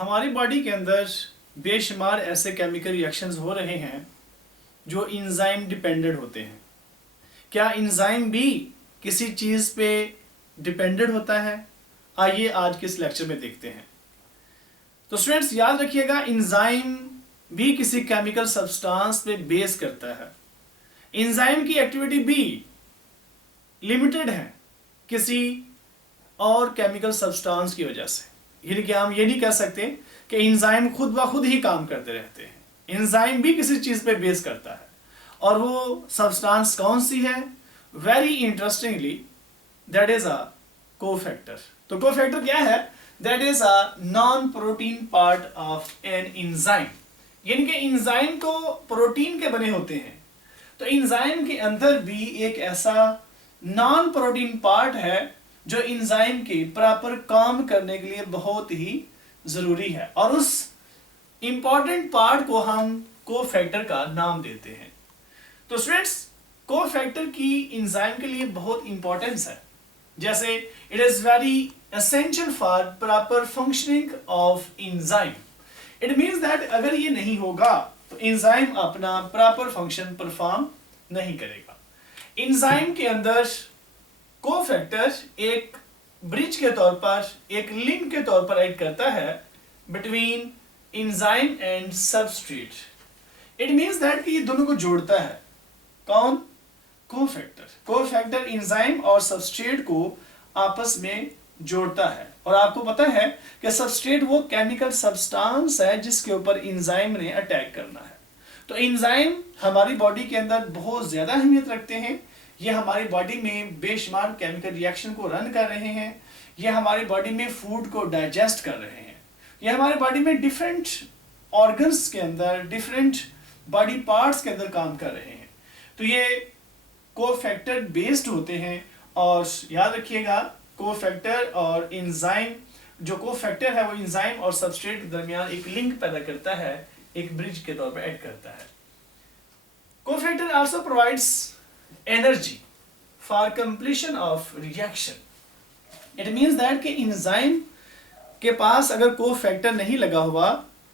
हमारी बॉडी के अंदर बेशुमार ऐसे केमिकल रिएक्शंस हो रहे हैं जो इंजाइम डिपेंडेंट होते हैं। क्या इंजाइम भी किसी चीज़ पे डिपेंडेंट होता है? आइए आज के इस लेक्चर में देखते हैं। तो स्टूडेंट्स याद रखिएगा, इंजाइम भी किसी केमिकल सब्सटेंस पे बेस करता है। इंजाइम की एक्टिविटी भी लिमिटेड है किसी और केमिकल सब्सटेंस की वजह से। यानी कि हम ये नहीं कह सकते कि इंजाइम खुद ब खुद ही काम करते रहते हैं। इंजाइम भी किसी चीज पे बेस करता है और वो सब्सटेंस कौन सी है? Very interestingly that is a cofactor. तो कोफैक्टर क्या है? That is a non protein part of an enzyme. यानी कि इंजाइम तो प्रोटीन के बने होते हैं, तो इंजाइम के अंदर भी एक ऐसा नॉन प्रोटीन पार्ट है जो इंजाइम के प्रॉपर काम करने के लिए बहुत ही जरूरी है, और उस इंपॉर्टेंट पार्ट को हम कोफैक्टर का नाम देते हैं। तो स्टूडेंट्स, कोफैक्टर की इंजाइम के लिए बहुत इंपॉर्टेंस है। जैसे it is very essential for proper functioning of enzyme. It means that अगर ये नहीं होगा तो इंजाइम अपना प्रॉपर फंक्शन परफॉर्म नहीं करेगा। इंजाइम के अंदर कोफैक्टर एक ब्रिज के तौर पर, एक लिंक के तौर पर एक्ट करता है between enzyme and substrate. It means that कि ये दोनों को जोड़ता है। कौन? कोफैक्टर। कोफैक्टर इंजाइम और सबस्ट्रेट को आपस में जोड़ता है। और आपको पता है कि सबस्ट्रेट वो केमिकल सब्सटेंस है जिसके ऊपर इंजाइम ने अटैक करना है। तो इंजाइम हमारी बॉडी के अंदर बहुत ज्यादा अहमियत रखते हैं। ये हमारी बॉडी में बेशुमार केमिकल रिएक्शन को रन कर रहे हैं। ये हमारी बॉडी में फूड को डाइजेस्ट कर रहे हैं। ये हमारी बॉडी में डिफरेंट ऑर्गन्स के अंदर, डिफरेंट बॉडी पार्ट्स के अंदर काम कर रहे हैं। तो ये कोफैक्टर बेस्ड होते हैं। और याद रखिएगा, कोफैक्टर और इंजाइम, जो कोफैक्टर है वो इंजाइम और सबस्ट्रेट के दरमियान एक लिंक पैदा करता है, एक ब्रिज के तौर पर एक्ट करता है। Cofactor also provides energy for completion of reaction. It means that कि इंजाइम के पास अगर कोफैक्टर नहीं लगा हुआ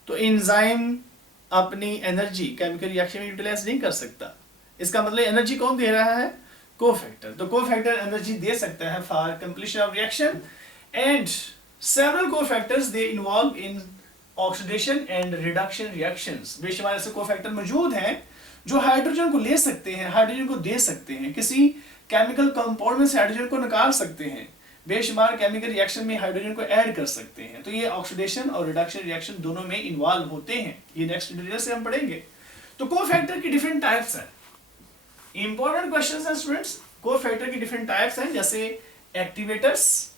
तो इंजाइम अपनी एनर्जी केमिकल रिएक्शन में यूटिलाइज नहीं कर सकता। इसका मतलब एनर्जी कौन दे रहा है? कोफैक्टर। तो कोफैक्टर एनर्जी दे सकता है for completion of reaction. And several cofactors they involve in oxidation and reduction reactions. बेशुमार ऐसे कोफैक्टर मौजूद हैं जो हाइड्रोजन को ले सकते हैं, हाइड्रोजन को दे सकते हैं, किसी केमिकल कंपाउंड में से हाइड्रोजन को निकाल सकते हैं, बेशुमार केमिकल रिएक्शन में हाइड्रोजन को ऐड कर सकते हैं। तो ये ऑक्सीडेशन और रिडक्शन रिएक्शन दोनों में इन्वॉल्व होते हैं। ये नेक्स्ट डिटेल से हम पढ़ेंगे। तो कोफैक्टर की डिफरेंट टाइप्स हैं। इंपॉर्टेंट क्वेश्चंस हैं स्टूडेंट्स। कोफैक्टर की डिफरेंट टाइप्स हैं, जैसे एक्टिवेटर्स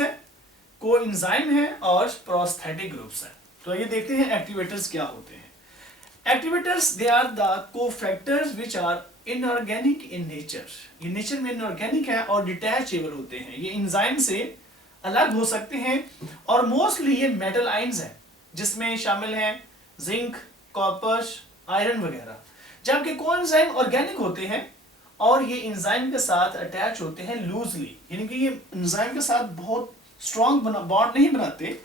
है, कोएंजाइम है और प्रोस्थेटिक ग्रुप्स हैं। तो ये देखते हैं एक्टिवेटर्स क्या होते हैं। Activators, they are the cofactors which are inorganic in nature. ये नेचर में inorganic है और डिटैचेबल होते हैं। ये इंजाइम से अलग हो सकते हैं और मोस्टली ये मेटल आयंस हैं, जिसमें शामिल हैं जिंक, कॉपर, आयरन वगैरह। जबकि कोएंजाइम ऑर्गेनिक होते हैं और ये इंजाइम के साथ अटैच होते हैं लूजली, यानी कि ये इंजाइम के साथ बहुत स्ट्रॉन्ग बॉन्ड नहीं बनाते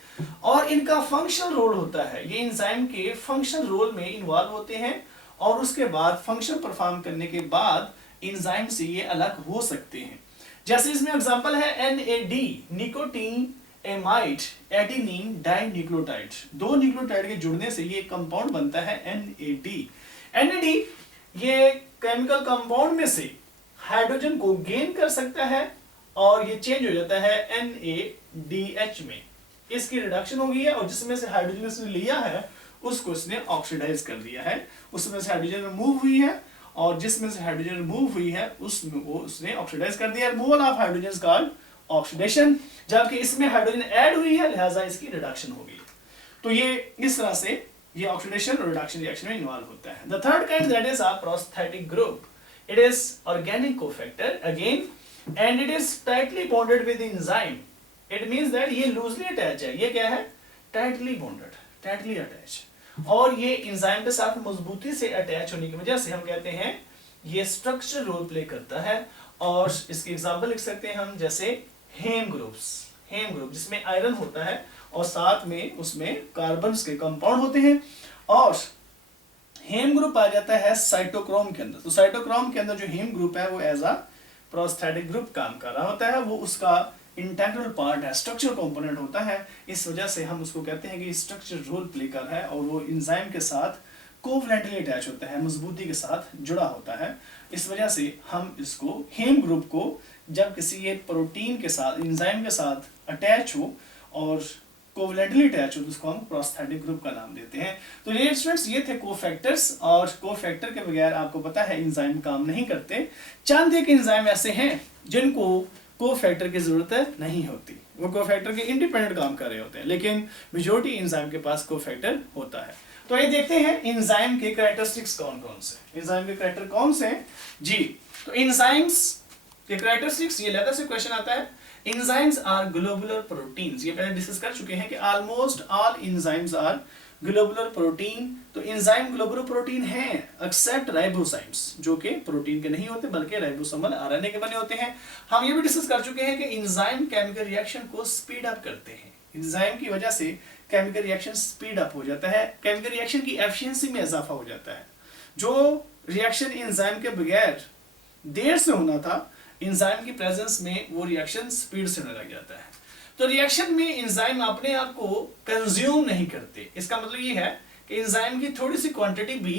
और इनका फंक्शनल रोल होता है। ये इंजाइम के फंक्शनल रोल में इन्वॉल्व होते हैं और उसके बाद फंक्शन परफॉर्म करने के बाद इंजाइम से ये अलग हो सकते हैं। जैसे इसमें एग्जांपल है NAD, nicotine amide adenine dinucleotide. दो न्यूक्लियोटाइड के जुड़ने से ये कंपाउंड बनता है NAD। NAD ये केमिकल कंपाउंड में से हाइड्रोजन को गेन कर सकता है और ये चेंज हो जाता है NADH में। इसकी रिडक्शन हो गई है और जिसमें से हाइड्रोजन इसने लिया है उसको इसने ऑक्सीडाइज कर दिया है। उसमें से हाइड्रोजन रिमूव हुई है और जिसमें से हाइड्रोजन रिमूव हुई है उसमें वो उसने ऑक्सीडाइज कर दिया। Removal of hydrogen is called oxidation. जबकि इसमें हाइड्रोजन ऐड हुई है, लिहाजा इसकी रिडक्शन हो गई। तो ये इस तरह से ये ऑक्सीडेशन और रिडक्शन रिएक्शन में इन्वॉल्व होता है। The third kind that is a prosthetic group. It is organic cofactor again and it is tightly bonded with the enzyme. It means that ये loosely attached है। ये क्या है? tightly bonded, tightly attached। और ये enzyme के साथ मजबूती से अटैच होने की वजह से हम कहते हैं ये स्ट्रक्चर रोल प्ले करता है। और इसके एग्जांपल लिख सकते हैं हम, जैसे हेम ग्रुप जिसमें आयरन होता है और साथ में उसमें कार्बन्स के कंपाउंड होते हैं। और हेम ग्रुप आ जाता है साइटोक्रोम के अंदर। तो साइटोक्रोम के अंदर जो हेम ग्रुप है वो एज अ प्रोस्थेटिक ग्रुप काम कर रहा होता है, वो उसका इंटेग्रल पार्ट है, स्ट्रक्चर कंपोनेंट होता है। इस वजह से हम उसको कहते हैं कि स्ट्रक्चर रोल प्ले कर रहा है और वो एंजाइम के साथ कोवलेंटली अटैच होता है, मजबूती के साथ जुड़ा होता है। इस वजह से हम इसको हेम ग्रुप को जब किसी एक प्रोटीन के साथ एंजाइम के साथ अटैच हो और कोवलेंटली अटैच हो तो उसको हम प्रोस्थेटिक ग्रुप का नाम देते हैं। तो ये स्टूडेंट्स ये थे कोफैक्टर्स, और कोफैक्टर के बगैर आपको पता है एंजाइम काम नहीं करते। चंद एक एंजाइम ऐसे हैं जिनको कोफैक्टर की जरूरत नहीं होती, वो कोफैक्टर के इंडिपेंडेंट काम कर रहे होते हैं, लेकिन मेजॉरिटी एंजाइम के पास कोफैक्टर होता है। तो ये देखते हैं एंजाइम के कैरेक्टरिस्टिक्स कौन कौन से, एंजाइम के कैरेक्टर कौन से हैं जी। तो एंजाइम्स के कैरेक्टरिस्टिक्स, ये लेटर से क्वेश्चन आता है। एंजाइम्स आर ग्लोबुलर प्रोटीन्स, ये पहले डिस्कस कर चुके हैं कि almost all enzymes are globular protein. तो एंजाइम ग्लोबुलर प्रोटीन है एक्सेप्ट राइबोसोम्स, जो कि प्रोटीन के नहीं होते बल्कि राइबोसोमल आरएनए के बने होते हैं। हम ये भी डिस्कस कर चुके हैं कि एंजाइम केमिकल रिएक्शन को स्पीड अप करते हैं, एंजाइम की वजह से केमिकल रिएक्शन स्पीड अप हो जाता है, केमिकल रिएक्शन की एफिशिएंसी में इजाफा हो जाता है। जो रिएक्शन एंजाइम के बगैर देर से होना था, एंजाइम की प्रेजेंस में वो रिएक्शन स्पीड से होने लग जाता है। तो रिएक्शन में एंजाइम अपने आप को कंज्यूम नहीं करते, इसका मतलब ये है कि एंजाइम की थोड़ी सी क्वांटिटी भी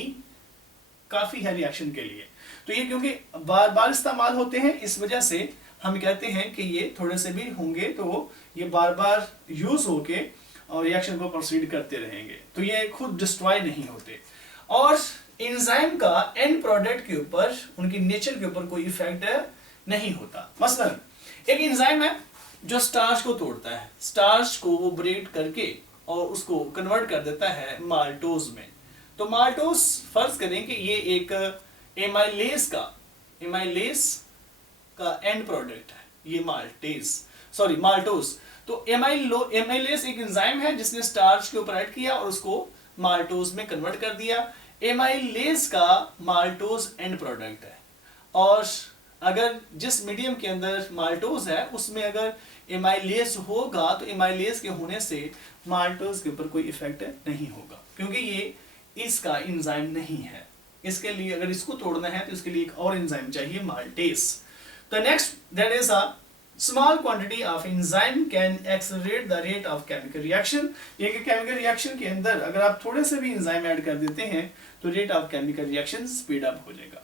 काफी है रिएक्शन के लिए। तो ये क्योंकि बार बार इस्तेमाल होते हैं, इस वजह से हम कहते हैं कि ये थोड़े से भी होंगे तो ये बार बार यूज होके और रिएक्शन को प्रोसीड करते रहेंगे, तो ये खुद डिस्ट्रॉय नहीं होते। और एंजाइम का एंड प्रोडक्ट के ऊपर, उनकी नेचर के ऊपर कोई इफेक्ट नहीं होता। मसलन एक एंजाइम है जो स्टार्च को तोड़ता है, स्टार्च को वो ब्रेक करके और उसको कन्वर्ट कर देता है माल्टोज में। तो माल्टोज फर्ज करें कि ये एक एमाइलेज का एंड प्रोडक्ट है, ये माल्टोज। तो एमाइलेज एक एंजाइम है जिसने स्टार्च के ऊपर ऐड किया और उसको माल्टोज में कन्वर्ट कर दिया। एमाइलेज का माल्टोज एंड प्रोडक्ट है, और अगर जिस मीडियम के अंदर माल्टोज है उसमें अगर एमाइलेज होगा तो एमाइलेज के होने से माल्टोज के ऊपर कोई इफेक्ट नहीं होगा, क्योंकि ये इसका एंजाइम नहीं है। इसके लिए अगर इसको तोड़ना है तो इसके लिए एक और एंजाइम चाहिए, maltase. The next that is a small quantity of enzyme can accelerate the rate of chemical reaction. ये कि केमिकल रिएक्शन के अंदर अगर आप थोड़े से भी एंजाइम ऐड कर देते हैं तो rate of chemical reaction speed up हो जाएगा।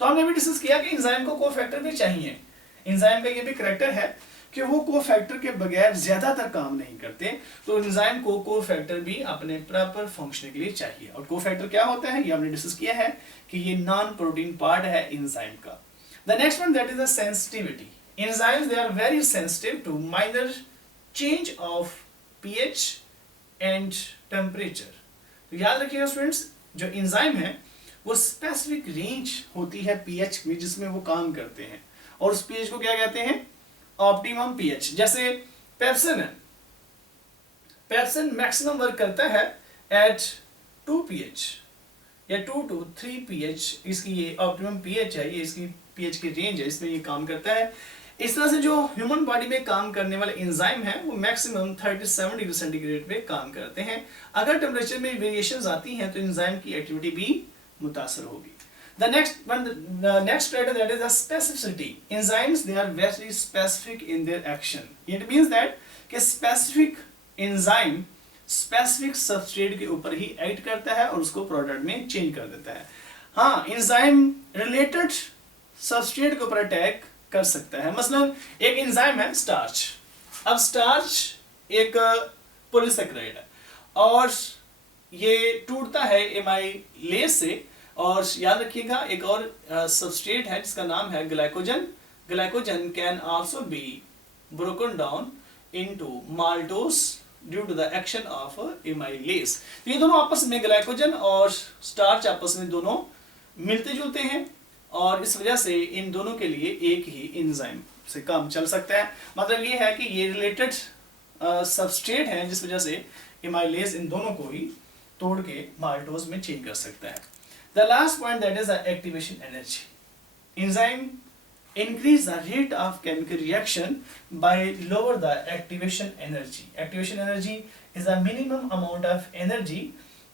तो हमने भी डिस्कस किया कि एंजाइम को कोफैक्टर भी चाहिए। एंजाइम का ये भी करैक्टर है कि वो कोफैक्टर के बगैर ज्यादातर काम नहीं करते, तो एंजाइम को कोफैक्टर भी अपने प्रॉपर फंक्शन के लिए चाहिए। और कोफैक्टर क्या होता है ये हमने डिस्कस किया है कि ये नॉन प्रोटीन पार्ट है एंजाइम का। The next one that is the sensitivity. Enzymes they are very sensitive to minor change of pH and temperature. तो याद रखिएगा स्टूडेंट्स, जो एंजाइम है वो स्पेसिफिक रेंज होती है पीएच में जिसमें वो काम करते हैं, और उस पीएच को क्या कहते हैं, ऑप्टिमम पीएच। जैसे पेप्सिन है, पेप्सिन मैक्सिमम वर्क करता है एट 2 pH या 2 to 3 pH, इसकी ये ऑप्टिमम पीएच है, ये इसकी पीएच की रेंज है, इसमें ये काम करता है। इस तरह से जो ह्यूमन बॉडी में काम करने वाले एंजाइम है वो मैक्सिमम 37 डिग्री सेंटीग्रेड पे काम करते हैं। अगर टेम्परेचर में वेरिएशंस आती हैं तो एंजाइम की एक्टिविटी भी मुतासर होगी। The next factor that is the specificity. Enzymes they are very specific in their action. It means that कि specific enzyme specific substrate के ऊपर ही act करता है और उसको product में change कर देता है। हाँ, enzyme related substrate के ऊपर attack कर सकता है। मसलन एक enzyme है starch। अब starch एक polysaccharide है और ये टूटता है एमाइलेज से, और याद रखिएगा एक और सबस्ट्रेट है जिसका नाम है glycogen. Glycogen can also be broken down into maltose due to the action of amylase. तो ये दोनों आपस में, ग्लाइकोजन और स्टार्च आपस में दोनों मिलते जुलते हैं, और इस वजह से इन दोनों के लिए एक ही एंजाइम से काम चल सकता है। मतलब ये है कि ये रिलेटेड सबस्ट्रेट हैं जिस वजह से एमाइलेज इन दोनों को ही तोड़ के माल्टोज में चेंज कर सकता है। The last point that is the activation energy. Enzyme increase the rate of chemical reaction by lower the activation energy. Activation energy is the minimum amount of energy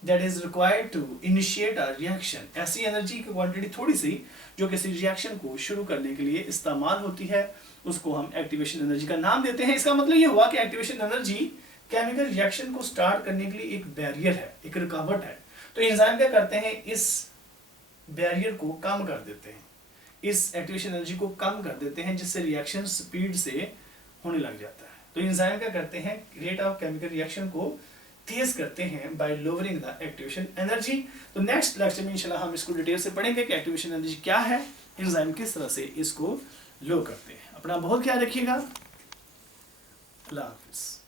that is required to initiate a reaction. ऐसी energy की quantity थोड़ी सी जो किसी reaction को शुरू करने के लिए इस्तेमाल होती है, उसको हम एक्टिवेशन एनर्जी का नाम देते हैं। इसका मतलब ये हुआ कि एक्टिवेशन एनर्जी केमिकल रिएक्शन को स्टार्ट करने के लिए एक बैरियर है, एक रुकावट है। तो एंजाइम क्या करते हैं, इस बैरियर को कम कर देते हैं, इस एक्टिवेशन एनर्जी को कम कर देते हैं, जिससे रिएक्शन स्पीड से होने लग जाता है। तो एंजाइम क्या करते हैं, रेट ऑफ केमिकल रिएक्शन को तेज करते हैं bye lowering the activation energy. तो नेक्स्ट लेक्चर में इंशाल्लाह हम इसको डिटेल से पढ़ेंगे कि एक्टिवेशन एनर्जी क्या है, एंजाइम किस तरह से इसको लो करते हैं। अपना बहुत ख्याल रखिएगा। अल्लाह हाफिज।